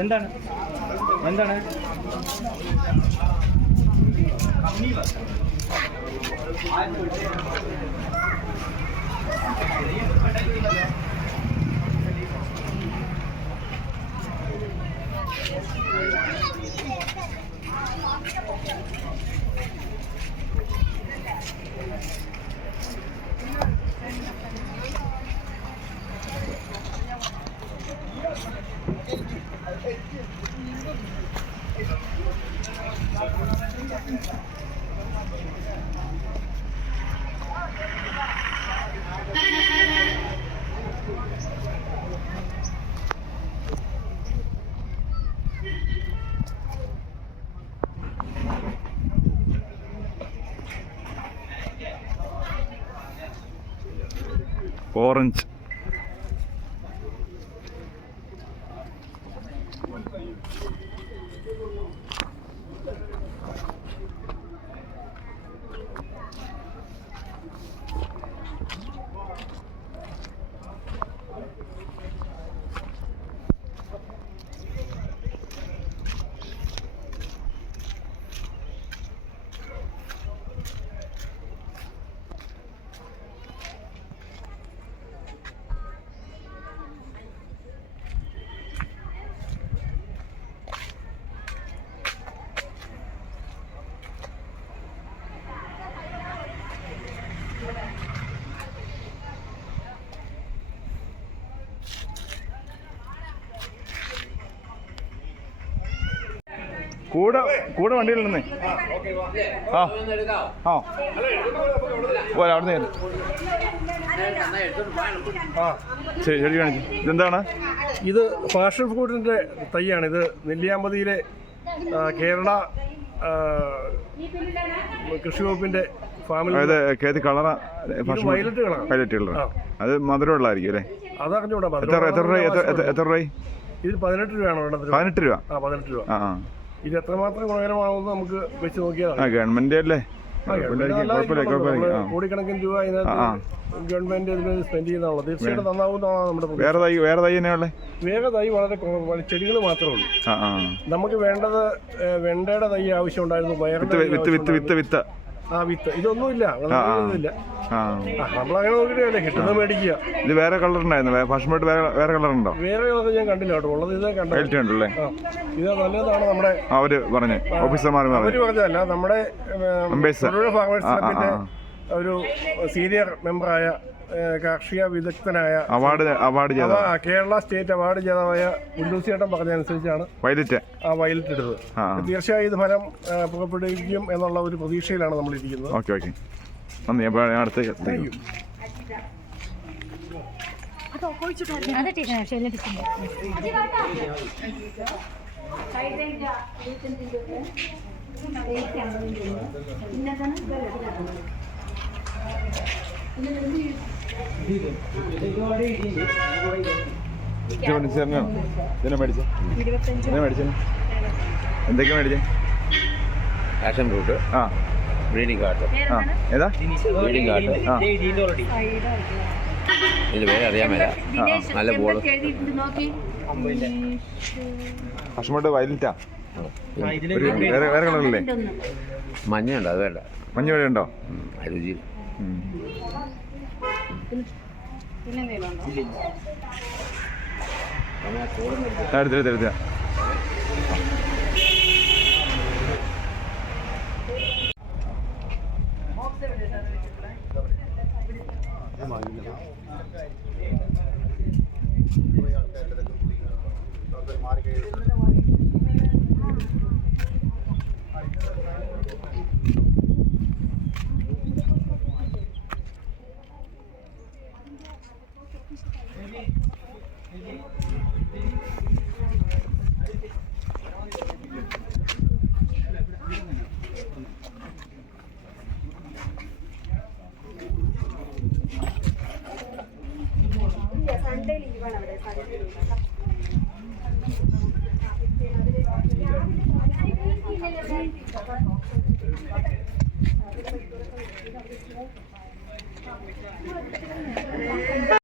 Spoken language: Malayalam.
എന്താണ് എന്താണ് आज ഓറഞ്ച് കൂടെ കൂടെ വണ്ടിയിൽ നിന്നേ. ആ. ആ. പോരാ അവിടെ നിന്ന് ശരി ശരി കാണിച്ചു ഇതെന്താണ്? ഇത് ഫാഷൻ ഫുഡിന്റെ തൈയാണ്. ഇത് നെല്ലിയാമ്പതിയിലെ കേരള ആ, കൃഷി വകുപ്പിന്റെ ഫാമിൽ അതായത് കളറ. വയലറ്റ് കളർ അത് മധുരമുള്ളതായിരിക്കും അല്ലേ? അതറിഞ്ഞൂടാ എത്ര എത്ര രൂപ എത്ര രൂപ ഇത് പതിനെട്ട് രൂപയാണ് വേണ്ടത് പതിനെട്ട് രൂപ? ആ പതിനെട്ട് രൂപ. ആ ആ. ഇത് എത്രമാത്രം ഗുണകരമാകുമെന്ന് നമുക്ക് വെച്ച് നോക്കിയതാണ് ഗവൺമെന്റ് അല്ലേ? കോടിക്കണക്കിന് രൂപ. ഗവൺമെന്റ് സ്പെൻഡ് ചെയ്യുന്നതാണല്ലോ തീർച്ചയായിട്ടും നന്നാവുന്നതാണ് നമ്മുടെ പ്രതീക്ഷ. വേറെ തൈ വേറെ തൈ തന്നെയുള്ളേ വേഗ തൈ വളരെ ചെടികൾ മാത്രമേ ഉള്ളൂ. നമുക്ക് വേണ്ടത് വെണ്ടയുടെ തൈ ആവശ്യം ഉണ്ടായിരുന്നു പയറിന്റെ വിത്ത് വിത്ത് വിത്ത് വിത്ത് ആ വിത്ത്. ഇതൊന്നുമില്ല ആ നമ്മളങ്ങനെ നോക്കിയിട്ടല്ലേ കിട്ടുന്നത് മേടിക്കുക. ഇത് വേറെ കളർ ഉണ്ടായിരുന്നു. ഭക്ഷണമായിട്ട് വേറെ വേറെ കളർ ഉണ്ടോ? വേറെ കളർ ഞാൻ കണ്ടില്ല കേട്ടോ. ഉള്ളത് ഇതേ കണ്ടത് ഉണ്ടല്ലേ? ഇത് നല്ലതാണ് നമ്മുടെ അവർ പറഞ്ഞു. ഓഫീസർമാർ അവർ പറഞ്ഞു. പറഞ്ഞതല്ല നമ്മുടെ ഒരു സീനിയർ മെമ്പറായ കാർഷിക വിദഗ്ധനായ award award Kerala state award ജേതാവായ ഉല്ലൂസ് ചേട്ടൻ പറഞ്ഞതനുസരിച്ചാണ് വയലറ്റ് ആ വൈലറ്റ് എടുത്തത് തീർച്ചയായും ഇത് ഫലം പുറപ്പെടുവിക്കും എന്നുള്ള ഒരു പ്രതീക്ഷയിലാണ് നമ്മൾ ഇരിക്കുന്നത് ഓക്കെ ഓക്കെ നന്ദി അപ്പോൾ ഞാൻ അടുത്ത എത്തിക്കാം. തരണോ? ഇതിനെ മേടിച്ച? ഇതിനെ മേടിച്ച? എന്തൊക്കെയാ മേടിച്ചേ? പാഷൻ ഫ്രൂട്ട് ആ. ഏതാ? ബ്രീഡിംഗ് കാർഡ് ആ. ഇതിന് പേര് അറിയാൻ മേല. നല്ല ബോൾ ഫാഷൻ വയലിറ്റാ? വേറെ വേറെ കളറില്ലേ? മഞ്ഞുണ്ട് അത് വേണ്ട. മഞ്ഞ വഴി ഉണ്ടോ? രുചി ഉം. 兄弟、今のですから。